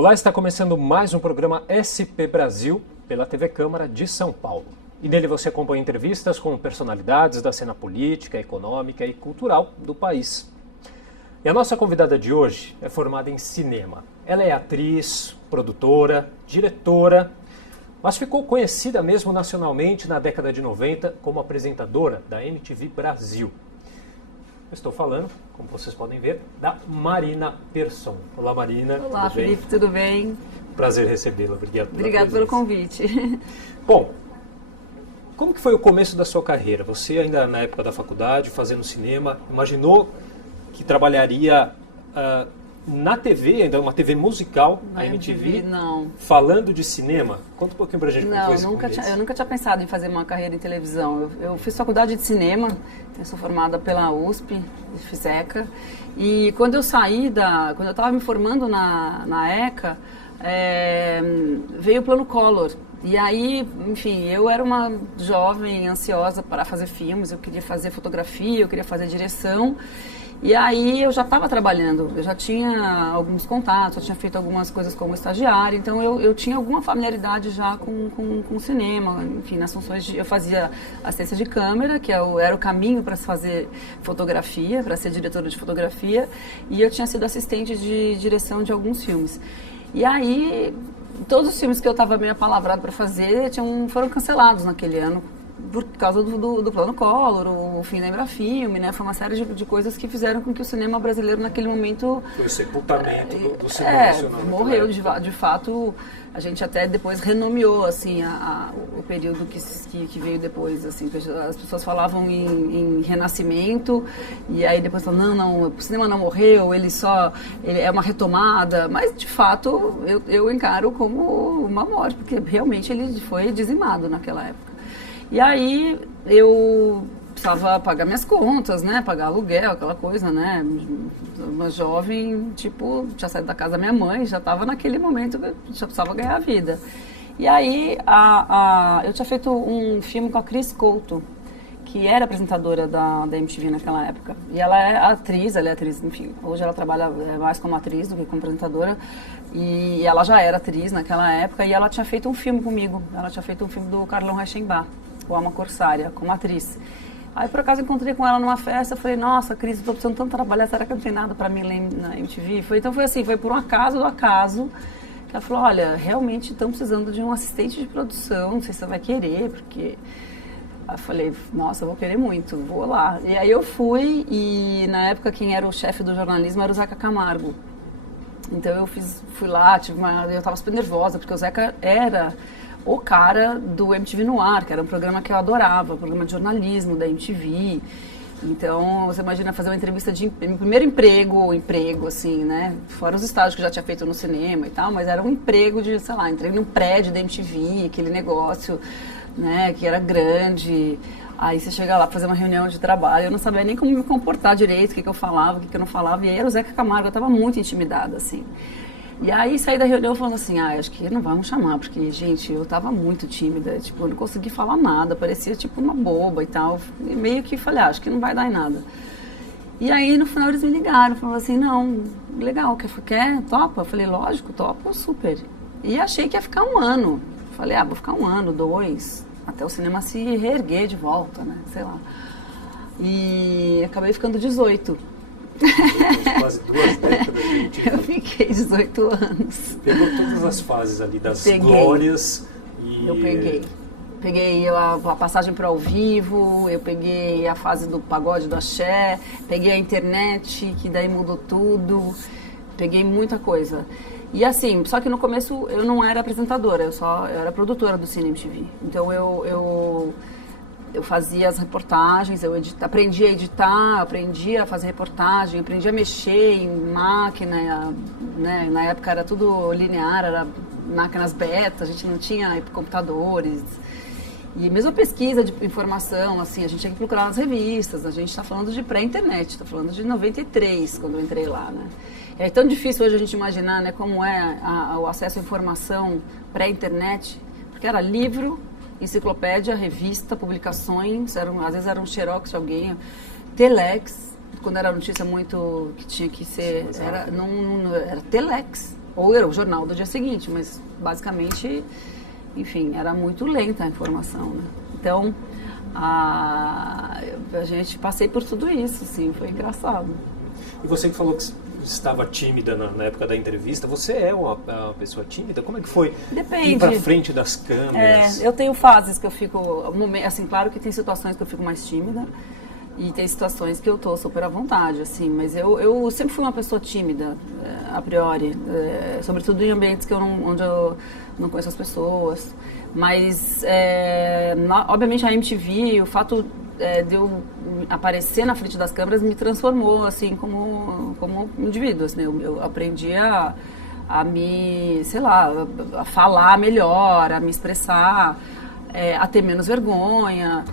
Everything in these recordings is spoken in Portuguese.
Olá, está começando mais um programa SP Brasil pela TV Câmara de São Paulo. E nele você acompanha entrevistas com personalidades da cena política, econômica e cultural do país. E a nossa convidada de hoje é formada em cinema. Ela é atriz, produtora, diretora, mas ficou conhecida mesmo nacionalmente na década de 90 como apresentadora da MTV Brasil. Eu estou falando, como vocês podem ver, da Marina Persson. Olá, Marina. Olá, tudo bem? Felipe, tudo bem? Prazer recebê-la. Obrigado pelo convite. Bom, como que foi o começo da sua carreira? Você ainda na época da faculdade, fazendo cinema, imaginou que trabalharia na TV, ainda uma TV musical, Na a MTV? Não. Falando de cinema? Conta um pouquinho pra gente como foi esse começo. Eu nunca tinha pensado em fazer uma carreira em televisão. Eu fiz faculdade de cinema, eu sou formada pela USP, fiz ECA, e quando eu quando eu estava me formando na ECA, veio o Plano Collor. E aí, enfim, eu era uma jovem ansiosa para fazer filmes, eu queria fazer fotografia, eu queria fazer direção. E aí eu já estava trabalhando, eu já tinha alguns contatos, eu tinha feito algumas coisas como estagiária, então eu tinha alguma familiaridade já com cinema, enfim, nas funções eu fazia assistência de câmera, que era o caminho para se fazer fotografia, para ser diretora de fotografia, e eu tinha sido assistente de direção de alguns filmes. E aí, todos os filmes que eu estava meio apalavrado para fazer foram cancelados naquele ano, por causa do Plano Collor, o fim da Embrafilme, né? Foi uma série de coisas que fizeram com que o cinema brasileiro naquele momento... Foi o sepultamento do cinema nacional. Morreu de fato. A gente até depois renomeou assim, o período que veio depois. Assim, as pessoas falavam em renascimento, e aí depois falavam, não, o cinema não morreu, ele é uma retomada. Mas, de fato, eu encaro como uma morte, porque realmente ele foi dizimado naquela época. E aí eu precisava pagar minhas contas, né? Pagar aluguel, aquela coisa, né? Uma jovem, tipo, tinha saído da casa da minha mãe, já estava naquele momento que já precisava ganhar a vida. E aí eu tinha feito um filme com a Cris Couto, que era apresentadora da MTV naquela época. E ela é atriz, enfim, hoje ela trabalha mais como atriz do que como apresentadora. E ela já era atriz naquela época, e ela tinha feito um filme comigo. Ela tinha feito um filme do Carlão Reichenbach, o Alma Corsária, como atriz. Aí, por acaso, encontrei com ela numa festa, falei, nossa, Cris, estou precisando tanto trabalhar, será que não tem nada para mim lá na MTV? Então foi assim, foi por um acaso do acaso, que ela falou, olha, realmente estão precisando de um assistente de produção, não sei se você vai querer, porque... Aí eu falei, nossa, eu vou querer muito, vou lá. E aí eu fui, e na época quem era o chefe do jornalismo era o Zeca Camargo. Então eu fui lá, eu estava super nervosa, porque o Zeca era o cara do MTV Noir, que era um programa que eu adorava, um programa de jornalismo da MTV. Então, você imagina fazer uma entrevista de meu primeiro emprego, assim, né? Fora os estágios que eu já tinha feito no cinema e tal, mas era um emprego de, sei lá, entrei num prédio da MTV, aquele negócio, né, que era grande. Aí você chega lá pra fazer uma reunião de trabalho, eu não sabia nem como me comportar direito, o que eu falava, o que eu não falava. E aí era o Zeca Camargo, eu tava muito intimidada, assim. E aí saí da reunião falando assim, acho que não vamos chamar, porque, gente, eu tava muito tímida, tipo, eu não consegui falar nada, parecia tipo uma boba e tal. E meio que falei, acho que não vai dar em nada. E aí no final eles me ligaram, falaram assim, não, legal, quer, topa? Eu falei, lógico, topa, super. E achei que ia ficar um ano. Falei, vou ficar 1 ano, 2, até o cinema se reerguer de volta, né, sei lá. E acabei ficando 18. Quase 2 décadas, gente. Eu fiquei 18 anos. Pegou todas as fases ali das glórias. Eu peguei. Peguei a passagem para ao vivo, eu peguei a fase do pagode, do axé, peguei a internet, que daí mudou tudo, peguei muita coisa. E assim, só que no começo eu não era apresentadora, eu era produtora do Cine MTV. Então eu fazia as reportagens, aprendi a editar, aprendi a fazer reportagem, aprendi a mexer em máquina, né? Na época era tudo linear, era máquinas beta, a gente não tinha computadores. E mesmo a pesquisa de informação, assim, a gente tinha que procurar nas revistas, a gente está falando de pré-internet, está falando de 93, quando eu entrei lá, né? É tão difícil hoje a gente imaginar, né, como é o acesso à informação pré-internet, porque era livro, enciclopédia, revista, publicações, às vezes era um xerox de alguém, telex, quando era notícia muito que tinha que ser, era telex. Ou era o jornal do dia seguinte, mas basicamente, enfim, era muito lenta a informação, né? Então, a gente passei por tudo isso, assim, foi engraçado. E você que falou que estava tímida na época da entrevista, você é uma pessoa tímida? Como é que foi Depende. ir para frente das câmeras? Eu tenho fases que eu fico, assim, claro que tem situações que eu fico mais tímida e tem situações que eu tô super à vontade, assim, mas eu sempre fui uma pessoa tímida, a priori, sobretudo em ambientes onde eu não conheço as pessoas, mas obviamente a MTV, o fato de eu aparecer na frente das câmeras me transformou, assim, como indivíduo, assim, eu aprendi a me, sei lá, a falar melhor, a me expressar, a ter menos vergonha.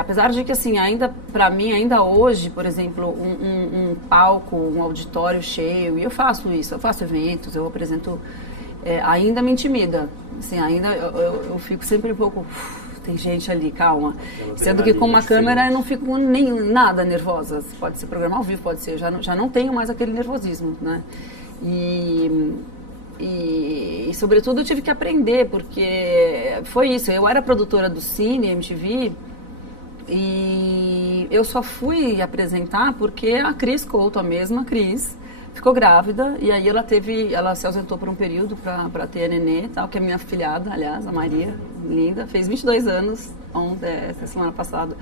Apesar de que, assim, ainda, pra mim, ainda hoje, por exemplo, um palco, um auditório cheio, e eu faço isso, eu faço eventos, eu apresento, ainda me intimida, assim, ainda eu fico sempre um pouco, tem gente ali, calma, sendo que com uma câmera eu não fico nem nada nervosa, pode ser programa ao vivo, pode ser, já não tenho mais aquele nervosismo, né, e sobretudo eu tive que aprender, porque foi isso, eu era produtora do Cine, MTV, e eu só fui apresentar porque a Cris Couto, a mesma Cris, ficou grávida e aí ela se ausentou por um período para ter a nenê, tal, que é minha afilhada, aliás, a Maria, linda, fez 22 anos essa semana passada.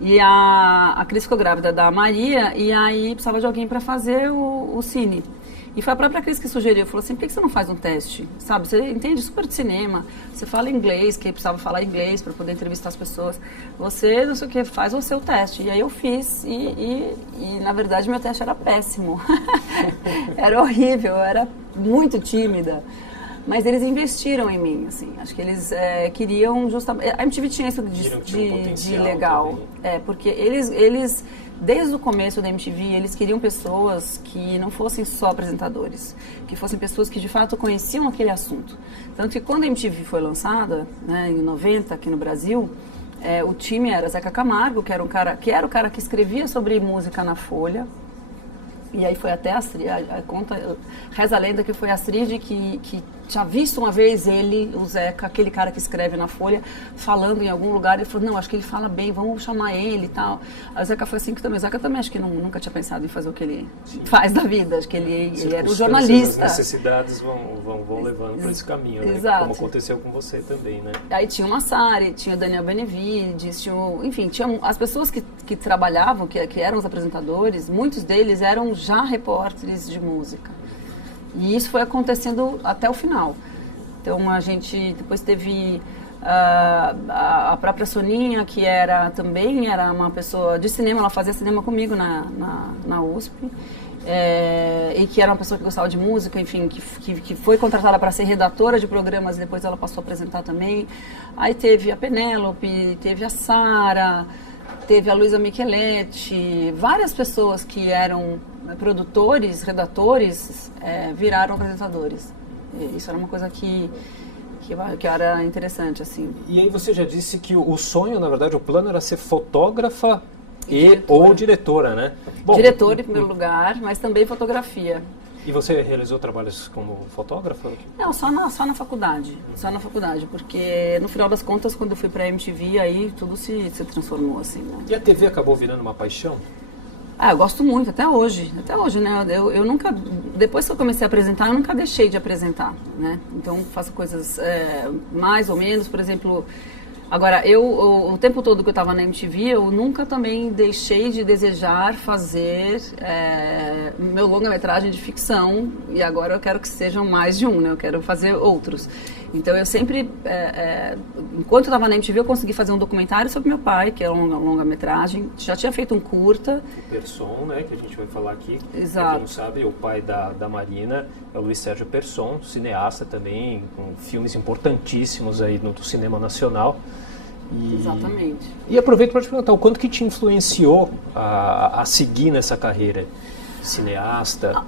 E a Cris ficou grávida da Maria e aí precisava de alguém para fazer o Cine. E foi a própria Cris que sugeriu, falou assim, por que você não faz um teste? Sabe, você entende super de cinema, você fala inglês, que precisava falar inglês para poder entrevistar as pessoas. Você, não sei o que, faz o seu teste. E aí eu fiz e na verdade, meu teste era péssimo. Era horrível, eu era muito tímida. Mas eles investiram em mim, assim. Acho que eles queriam justamente... A MTV tinha isso de legal. Porque eles, desde o começo da MTV, eles queriam pessoas que não fossem só apresentadores. Que fossem pessoas que, de fato, conheciam aquele assunto. Tanto que quando a MTV foi lançada, né, em 90, aqui no Brasil, o time era Zeca Camargo, que era o cara que escrevia sobre música na Folha. E aí foi até a Astrid, reza a lenda que foi a Astrid que tinha visto uma vez ele, o Zeca, aquele cara que escreve na Folha, falando em algum lugar, ele falou, não, acho que ele fala bem, vamos chamar ele e tal. Aí o Zeca foi assim que também, o Zeca também acho que nunca tinha pensado em fazer o que ele faz da vida, acho que ele era um jornalista. As necessidades vão levando para esse caminho, né? Exato. Como aconteceu com você também, né? Aí tinha o Massari, tinha o Daniel Benevides, enfim, tinha as pessoas que trabalhavam, que eram os apresentadores, muitos deles eram já repórteres de música. E isso foi acontecendo até o final. Então a gente depois teve a própria Soninha, que também era uma pessoa de cinema, ela fazia cinema comigo na USP. E que era uma pessoa que gostava de música, enfim, que foi contratada para ser redatora de programas e depois ela passou a apresentar também. Aí teve a Penélope, teve a Sara, teve a Luísa Micheletti, várias pessoas que eram produtores, redatores, viraram apresentadores. E isso era uma coisa que era interessante, assim. E aí você já disse que o sonho, na verdade, o plano era ser fotógrafa ou diretora, né? Bom, diretora em primeiro lugar, mas também fotografia. E você realizou trabalhos como fotógrafa? Não, só na faculdade. Só na faculdade, porque no final das contas, quando eu fui pra MTV, aí tudo se transformou, assim, né? E a TV acabou virando uma paixão? Eu gosto muito, até hoje, né? Eu nunca, depois que eu comecei a apresentar, eu nunca deixei de apresentar, né? Então, faço coisas mais ou menos, por exemplo... Agora, o tempo todo que eu estava na MTV, eu nunca também deixei de desejar fazer meu longa-metragem de ficção, e agora eu quero que sejam mais de um, né? Eu quero fazer outros. Então, eu sempre, enquanto eu estava na MTV, eu consegui fazer um documentário sobre meu pai, que é uma longa-metragem. Já tinha feito um curta. O Persson, né, que a gente vai falar aqui. Exato. Pra quem não sabe, o pai da Marina é o Luiz Sérgio Persson, cineasta também, com filmes importantíssimos aí no cinema nacional. Exatamente. E aproveito para te perguntar, o quanto que te influenciou a seguir nessa carreira cineasta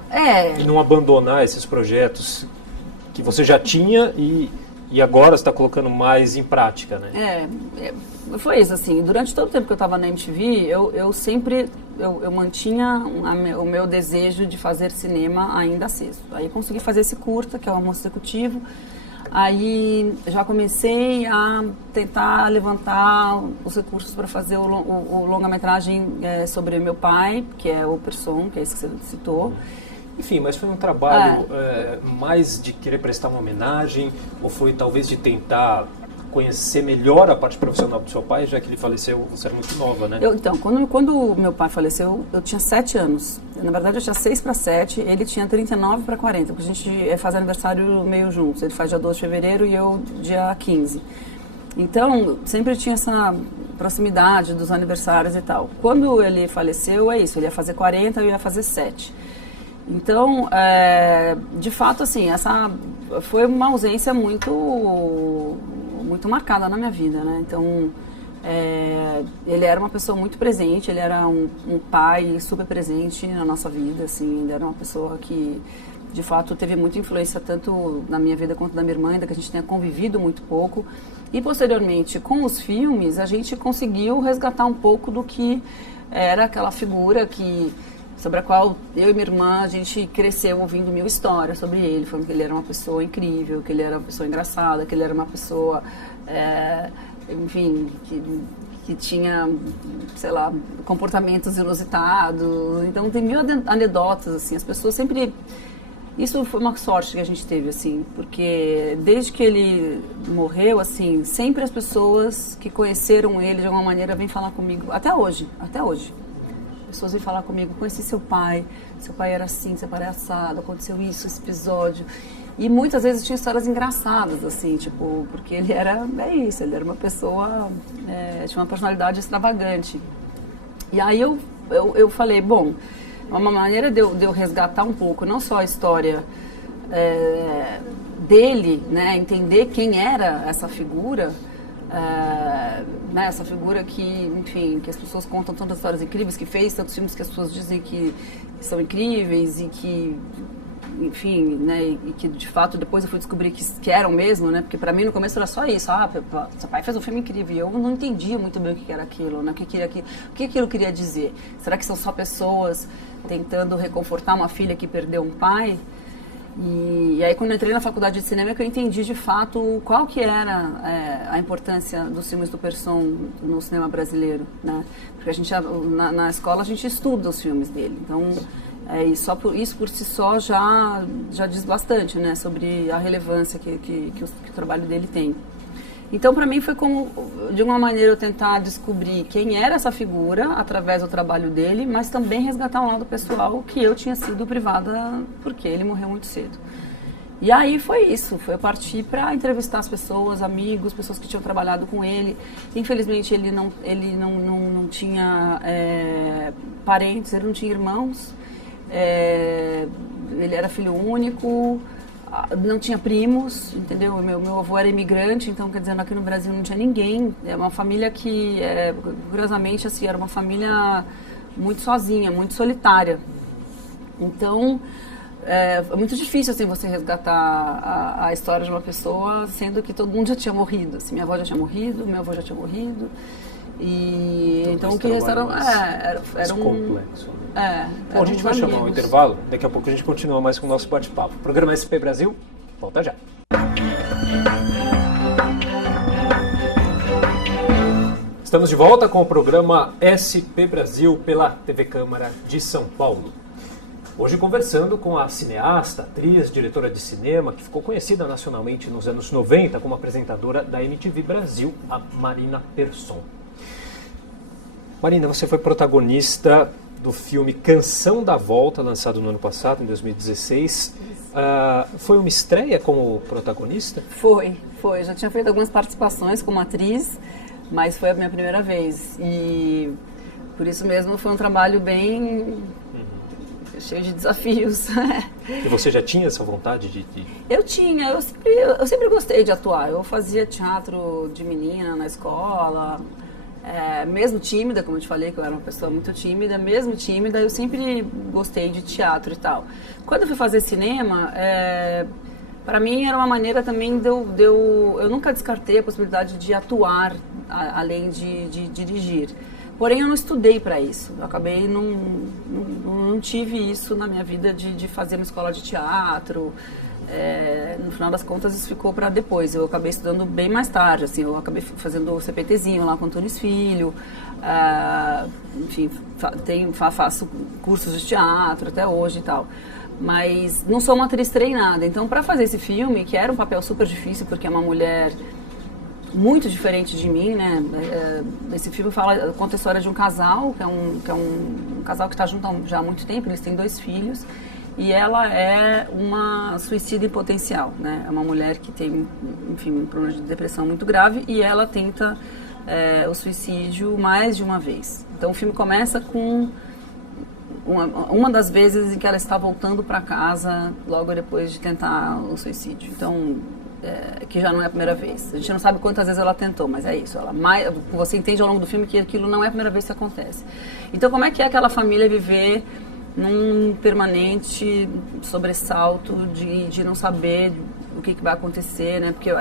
e não abandonar esses projetos que você já tinha e agora você está colocando mais em prática, né? Foi isso, assim, durante todo o tempo que eu estava na MTV, eu sempre eu mantinha o meu desejo de fazer cinema ainda aceso. Aí consegui fazer esse curta, que é o Almoço Executivo. Aí já comecei a tentar levantar os recursos para fazer o longa-metragem sobre meu pai, que é o Person, que é esse que você citou. Enfim, mas foi um trabalho mais de querer prestar uma homenagem, ou foi talvez de tentar conhecer melhor a parte profissional do seu pai, já que ele faleceu, você era muito nova, né? Então, quando meu pai faleceu, eu tinha 7 anos. Na verdade, eu tinha 6 para 7, ele tinha 39 para 40, porque a gente faz aniversário meio juntos. Ele faz dia 12 de fevereiro e eu dia 15. Então, sempre tinha essa proximidade dos aniversários e tal. Quando ele faleceu, é isso, ele ia fazer 40 e eu ia fazer 7. Então, de fato, assim, essa foi uma ausência muito marcada na minha vida, né? Então, ele era uma pessoa muito presente, ele era um pai super presente na nossa vida, assim, ele era uma pessoa que, de fato, teve muita influência tanto na minha vida quanto na minha irmã, ainda que a gente tenha convivido muito pouco. E, posteriormente, com os filmes, a gente conseguiu resgatar um pouco do que era aquela figura sobre a qual eu e minha irmã, a gente cresceu ouvindo mil histórias sobre ele, falando que ele era uma pessoa incrível, que ele era uma pessoa engraçada, que ele era uma pessoa, enfim, que tinha, sei lá, comportamentos inusitados. Então tem mil anedotas, assim, as pessoas sempre... Isso foi uma sorte que a gente teve, assim, porque desde que ele morreu, assim, sempre as pessoas que conheceram ele de alguma maneira vêm falar comigo, até hoje. As pessoas vêm falar comigo, conheci seu pai era assim, seu pai era assado, aconteceu isso, esse episódio. E muitas vezes tinha histórias engraçadas, assim, tipo, porque ele era, ele era uma pessoa, tinha uma personalidade extravagante. E aí eu falei, bom, uma maneira de eu resgatar um pouco, não só a história dele, né, entender quem era essa figura, essa figura que, enfim, que as pessoas contam tantas histórias incríveis, que fez tantos filmes que as pessoas dizem que são incríveis e que, enfim, né, e que de fato depois eu fui descobrir que eram mesmo, né, porque para mim no começo era só isso, seu pai fez um filme incrível, e eu não entendia muito bem o que era aquilo, né, o que aquilo queria dizer. Será que são só pessoas tentando reconfortar uma filha que perdeu um pai? E aí quando eu entrei na faculdade de cinema é que eu entendi de fato qual que era a importância dos filmes do Person no cinema brasileiro, né? Porque a gente na escola a gente estuda os filmes dele, então isso por si só já diz bastante, né, sobre a relevância que o trabalho dele tem. Então, para mim, foi como, de uma maneira, eu tentar descobrir quem era essa figura através do trabalho dele, mas também resgatar um lado pessoal que eu tinha sido privada porque ele morreu muito cedo. E aí foi isso, foi partir para entrevistar as pessoas, amigos, pessoas que tinham trabalhado com ele. Infelizmente, ele não tinha parentes, ele não tinha irmãos, ele era filho único, não tinha primos, entendeu? Meu avô era imigrante, então, quer dizer, aqui no Brasil não tinha ninguém. É uma família que, curiosamente, assim, era uma família muito sozinha, muito solitária. Então, é muito difícil, assim, você resgatar a história de uma pessoa, sendo que todo mundo já tinha morrido. Assim, minha avó já tinha morrido, meu avô já tinha morrido. E então o que restaram era complexo. Bom, a gente vai chamar um intervalo, daqui a pouco a gente continua mais com o nosso bate-papo. O programa SP Brasil, volta já. Estamos de volta com o programa SP Brasil pela TV Câmara de São Paulo. Hoje conversando com a cineasta, atriz, diretora de cinema, que ficou conhecida nacionalmente nos anos 90 como apresentadora da MTV Brasil, a Marina Persson. Marina, você foi protagonista do filme Canção da Volta, lançado no ano passado, em 2016. Foi uma estreia como protagonista? Foi. Já tinha feito algumas participações como atriz, mas foi a minha primeira vez. E por isso mesmo foi um trabalho bem cheio de desafios. E você já tinha essa vontade de... Eu tinha, eu sempre gostei de atuar. Eu fazia teatro de menina na escola. Mesmo tímida, como eu te falei, que eu era uma pessoa muito tímida, mesmo tímida, eu sempre gostei de teatro e tal. Quando eu fui fazer cinema, para mim era uma maneira também eu nunca descartei a possibilidade de atuar além de dirigir. Porém, eu não estudei para isso. Eu acabei não tive isso na minha vida de fazer uma escola de teatro. No final das contas, isso ficou para depois. Eu acabei estudando bem mais tarde. Assim, eu acabei fazendo o CPTzinho lá com o Antunes Filho. Enfim, faço cursos de teatro até hoje e tal. Mas não sou uma atriz treinada. Então, para fazer esse filme, que era um papel super difícil, porque é uma mulher muito diferente de mim, né? Esse filme conta a história de um casal, que é um casal que está junto já há muito tempo. Eles têm 2 filhos. E ela é uma suicida em potencial, né? É uma mulher que tem, enfim, um problema de depressão muito grave e ela tenta o suicídio mais de uma vez. Então o filme começa com uma das vezes em que ela está voltando para casa logo depois de tentar o suicídio. Então, que já não é a primeira vez. A gente não sabe quantas vezes ela tentou, mas é isso. Você entende ao longo do filme que aquilo não é a primeira vez que acontece. Então como é que é aquela família viver num permanente sobressalto de não saber o que vai acontecer, né? Porque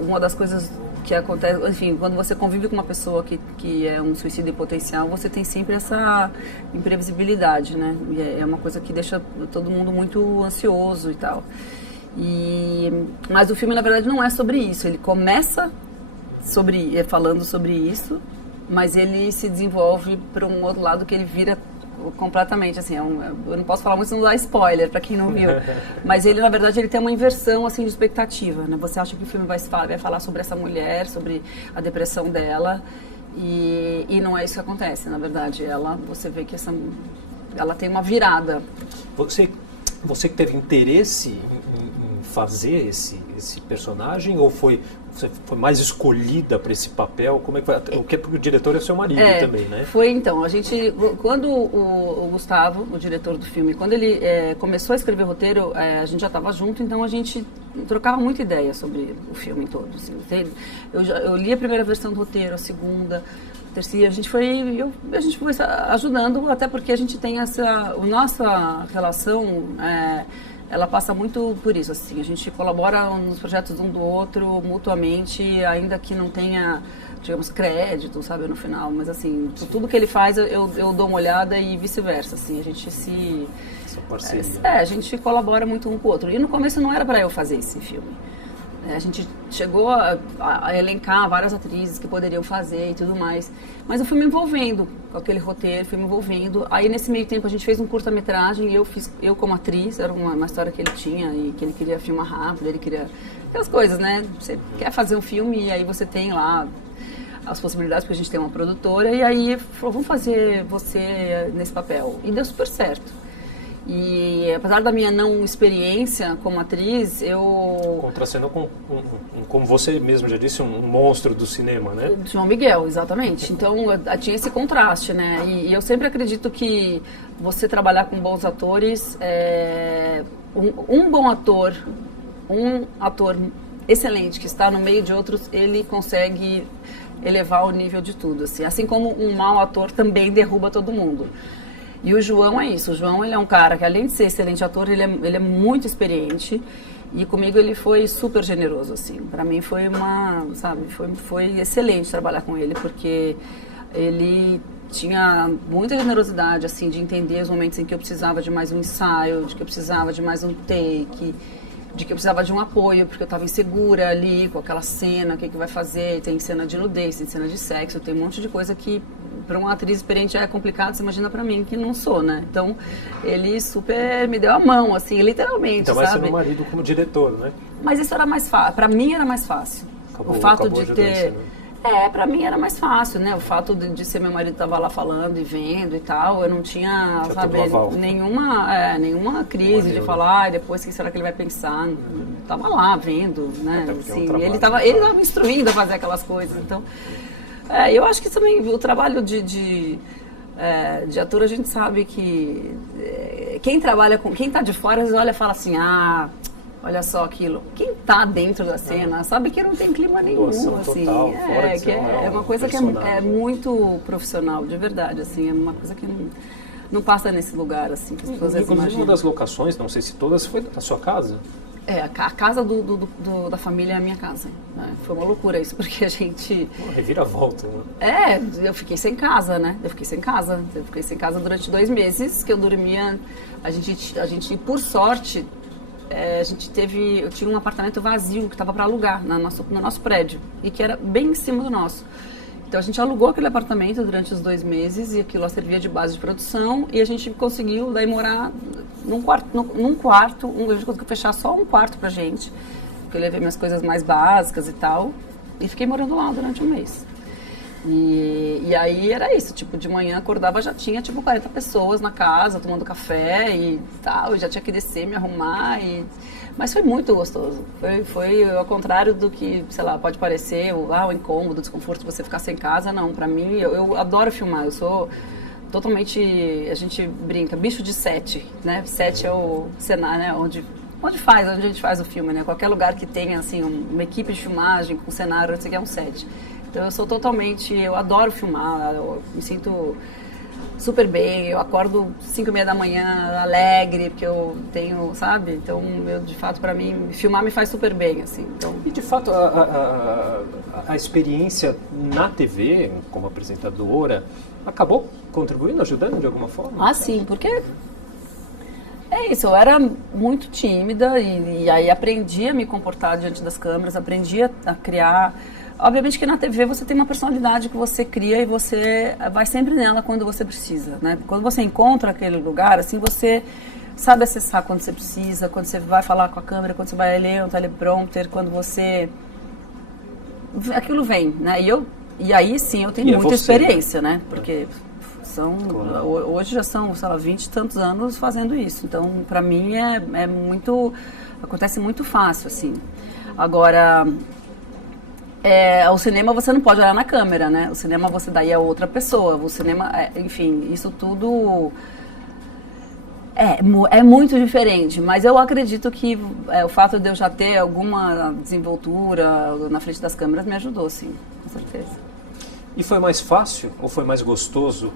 uma das coisas que acontece, enfim, quando você convive com uma pessoa que é um suicídio em potencial, você tem sempre essa imprevisibilidade, né? E é uma coisa que deixa todo mundo muito ansioso e tal. Mas o filme, na verdade, não é sobre isso. Ele começa falando sobre isso, mas ele se desenvolve para um outro lado que ele vira completamente, assim, eu não posso falar muito, senão dar spoiler para quem não viu, mas ele, na verdade, ele tem uma inversão, assim, de expectativa, né? Você acha que o filme vai falar sobre essa mulher, sobre a depressão dela, e não é isso que acontece, na verdade, você vê que ela tem uma virada. Você que teve interesse em fazer esse personagem, ou você foi mais escolhida para esse papel? Como é que foi? Porque o diretor é seu marido também, né? Foi, então. Quando o Gustavo, o diretor do filme, quando ele começou a escrever o roteiro, a gente já estava junto, então a gente trocava muita ideia sobre o filme todo. Assim. Eu li a primeira versão do roteiro, a segunda, a terceira, a gente foi ajudando, até porque a gente tem a nossa relação... ela passa muito por isso, assim, a gente colabora nos projetos um do outro, mutuamente, ainda que não tenha, digamos, crédito, sabe, no final, mas assim, tudo que ele faz eu dou uma olhada e vice-versa, assim, a gente essa parceria. A gente colabora muito um com o outro, e no começo não era para eu fazer esse filme. A gente chegou a elencar várias atrizes que poderiam fazer e tudo mais. Mas eu fui me envolvendo com aquele roteiro, fui me envolvendo. Aí, nesse meio tempo, a gente fez um curta-metragem e eu como atriz, era uma história que ele tinha e que ele queria filmar rápido, ele queria... Aquelas coisas, né? Você quer fazer um filme e aí você tem lá as possibilidades, porque a gente tem uma produtora. E aí, falou, vamos fazer você nesse papel. E deu super certo. E apesar da minha não experiência como atriz, eu... Contracenou com, como você mesmo já disse, um monstro do cinema, né? O João Miguel, exatamente. Então, tinha esse contraste, né? E eu sempre acredito que você trabalhar com bons atores, um bom ator, um ator excelente que está no meio de outros, ele consegue elevar o nível de tudo, assim como um mau ator também derruba todo mundo. E o João é isso, o João ele é um cara que além de ser excelente ator, ele é muito experiente e comigo ele foi super generoso, assim. Para mim foi foi excelente trabalhar com ele, porque ele tinha muita generosidade, assim, de entender os momentos em que eu precisava de mais um ensaio, de que eu precisava de mais um take, de que eu precisava de um apoio, porque eu estava insegura ali com aquela cena, o que vai fazer, tem cena de nudez, tem cena de sexo, tem um monte de coisa que para uma atriz experiente é complicado, você imagina para mim que não sou, né? Então, ele super me deu a mão, assim, literalmente, então, sabe? Então vai ser meu marido como diretor, né? Mas isso era mais fácil, para mim era mais fácil. O fato de ter... para mim era mais fácil, né? O fato de ser meu marido estava lá falando e vendo e tal, eu não tinha, sabe, nenhuma crise de falar, depois o que será que ele vai pensar? Tava lá vendo, né? Assim, ele tava me instruindo a fazer aquelas coisas, então... eu acho que também o trabalho de ator, a gente sabe que quem trabalha com... Quem está de fora, às vezes olha e fala assim, olha só aquilo. Quem está dentro da cena sabe que não tem clima nenhum, assim. Total, é uma coisa que é muito profissional, de verdade, assim. É uma coisa que não passa nesse lugar, assim, que as pessoas Inclusive, imaginam. uma das locações, não sei se todas, foi na sua casa? A casa da família é a minha casa. Né? Foi uma loucura isso, porque a gente... Uma reviravolta, né? Eu fiquei sem casa, né? Eu fiquei sem casa durante 2 meses, que eu dormia... A gente por sorte, eu tinha um apartamento vazio que estava para alugar no nosso prédio, e que era bem em cima do nosso. Então a gente alugou aquele apartamento durante os 2 meses, e aquilo lá servia de base de produção, e a gente conseguiu daí morar num quarto, a gente conseguiu fechar só um quarto pra gente, porque eu levei minhas coisas mais básicas e tal, e fiquei morando lá durante 1 mês. E aí era isso, tipo, de manhã acordava, já tinha tipo 40 pessoas na casa, tomando café e tal, eu já tinha que descer, me arrumar, mas foi muito gostoso. Foi ao contrário do que, sei lá, pode parecer, o incômodo, o desconforto de você ficar sem casa, não. Pra mim, eu adoro filmar, eu sou totalmente, a gente brinca, bicho de set, né? Set é o cenário, né? Onde a gente faz o filme, né? Qualquer lugar que tenha, assim, uma equipe de filmagem com cenário, isso aqui é um set. Então eu adoro filmar, eu me sinto super bem, eu acordo 5h30 da manhã alegre, porque eu tenho, sabe? Então, de fato, para mim, filmar me faz super bem, assim. Então... E, de fato, a experiência na TV, como apresentadora, acabou contribuindo, ajudando de alguma forma? Ah, sim, porque... É isso, eu era muito tímida e aí aprendi a me comportar diante das câmeras, aprendi a criar... Obviamente que na TV você tem uma personalidade que você cria e você vai sempre nela quando você precisa, né? Quando você encontra aquele lugar, assim, você sabe acessar quando você precisa, quando você vai falar com a câmera, quando você vai ler um teleprompter, quando você... Aquilo vem, né? E aí sim eu tenho muita experiência, né? Porque hoje já são, sei lá, 20 e tantos anos fazendo isso. Então, pra mim é muito... Acontece muito fácil, assim. Agora... o cinema você não pode olhar na câmera, né? O cinema você daí é outra pessoa. O cinema, enfim, isso tudo é muito diferente. Mas eu acredito que o fato de eu já ter alguma desenvoltura na frente das câmeras me ajudou, sim, com certeza. E foi mais fácil ou foi mais gostoso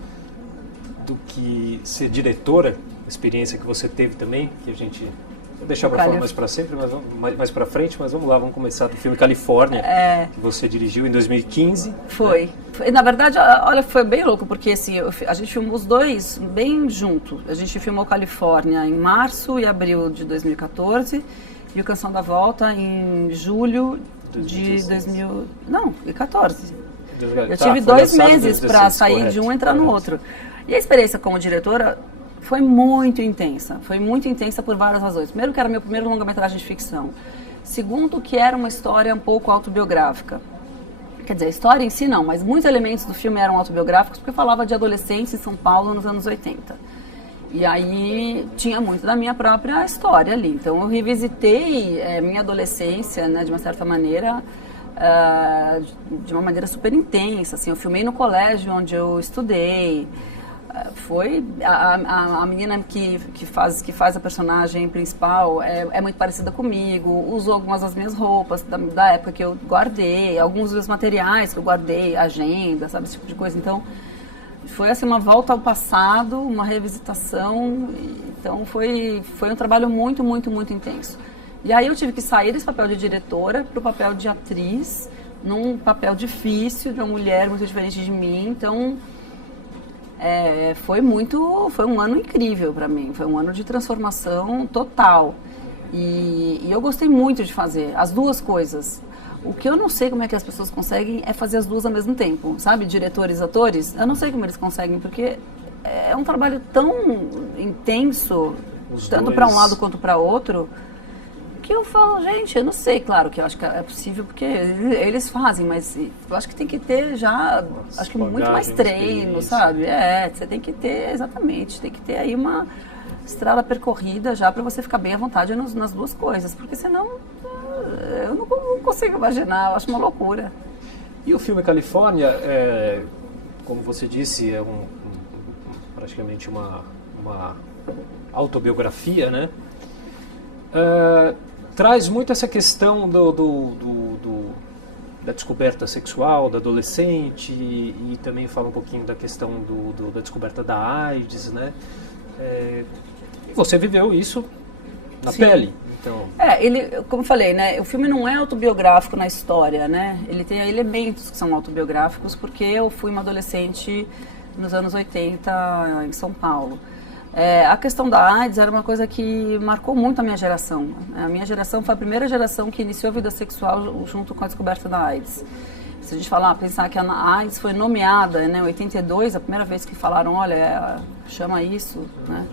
do que ser diretora? Experiência que você teve também, que a gente... Vou deixar para falar mais para sempre, mais para frente, mas vamos lá, vamos começar do filme Califórnia, que você dirigiu em 2015. Foi. Na verdade, olha, foi bem louco, porque assim, a gente filmou os dois bem junto. A gente filmou Califórnia em março e abril de 2014 e o Canção da Volta em julho de 2014. Eu tive 2 meses para sair de um e entrar no outro. E a experiência como diretora... Foi muito intensa por várias razões. Primeiro, que era meu primeiro longa-metragem de ficção. Segundo, que era uma história um pouco autobiográfica. Quer dizer, a história em si não, mas muitos elementos do filme eram autobiográficos porque falava de adolescentes em São Paulo nos anos 80. E aí tinha muito da minha própria história ali. Então eu revisitei minha adolescência, né, de uma certa maneira, de uma maneira super intensa. Assim, eu filmei no colégio onde eu estudei. Foi a menina que faz a personagem principal é muito parecida comigo, usou algumas das minhas roupas da época que eu guardei, alguns dos materiais que eu guardei, agenda, sabe, esse tipo de coisa. Então foi assim uma volta ao passado, uma revisitação. Então foi um trabalho muito, muito, muito intenso. E aí eu tive que sair desse papel de diretora para o papel de atriz, num papel difícil, de uma mulher muito diferente de mim. Então foi um ano incrível para mim, foi um ano de transformação total. E eu gostei muito de fazer as duas coisas. O que eu não sei como é que as pessoas conseguem é fazer as duas ao mesmo tempo, sabe? Diretores, atores, eu não sei como eles conseguem, porque é um trabalho tão intenso, tanto para um lado quanto para outro, que eu falo, gente, eu não sei, claro que eu acho que é possível porque eles fazem, mas eu acho que tem que ter já, acho que muito mais treino, sabe? Você tem que ter, exatamente, tem que ter aí uma estrada percorrida já para você ficar bem à vontade nas duas coisas, porque senão eu não consigo imaginar, eu acho uma loucura. E o filme Califórnia, como você disse, é praticamente uma autobiografia, né? Traz muito essa questão da descoberta sexual da adolescente e também fala um pouquinho da questão da descoberta da AIDS, né? E você viveu isso na pele. Então... ele, como eu falei, né, o filme não é autobiográfico na história, né? Ele tem elementos que são autobiográficos, porque eu fui uma adolescente nos anos 80 em São Paulo. A questão da AIDS era uma coisa que marcou muito a minha geração. A minha geração foi a primeira geração que iniciou a vida sexual junto com a descoberta da AIDS. Se a gente pensar que a AIDS foi nomeada, né, em 82, a primeira vez que falaram, olha, chama isso, né?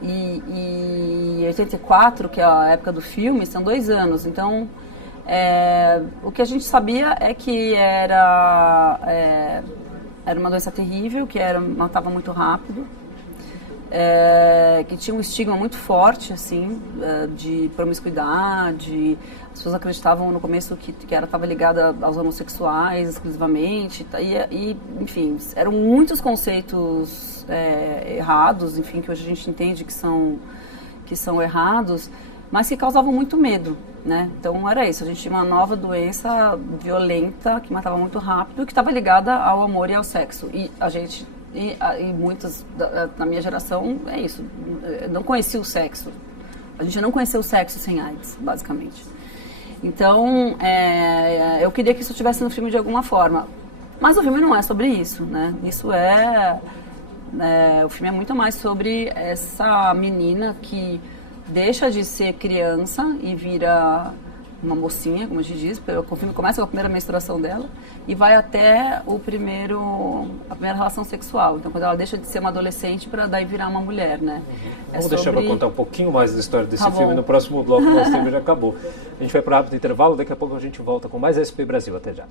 E 84, que é a época do filme, são 2 anos. Então, o que a gente sabia é que era uma doença terrível, que matava muito rápido, que tinha um estigma muito forte, assim, de promiscuidade. As pessoas acreditavam no começo que ela estava ligada aos homossexuais exclusivamente, e enfim, eram muitos conceitos errados, enfim, que hoje a gente entende que são errados, mas que causavam muito medo, né? Então era isso, a gente tinha uma nova doença violenta que matava muito rápido, que estava ligada ao amor e ao sexo, e a gente e muitas na minha geração é isso, não conhecia o sexo, a gente não conheceu o sexo sem AIDS, basicamente. Então, eu queria que isso estivesse no filme de alguma forma. Mas o filme não é sobre isso, né? O filme é muito mais sobre essa menina que deixa de ser criança e vira uma mocinha, como a gente diz. O filme começa com a primeira menstruação dela e vai até a primeira relação sexual. Então, quando ela deixa de ser uma adolescente para daí virar uma mulher, né? Vamos deixar para contar um pouquinho mais da história desse filme no próximo bloco, o nosso tempo já acabou. A gente vai para um rápido intervalo, daqui a pouco a gente volta com mais SP Brasil. Até já.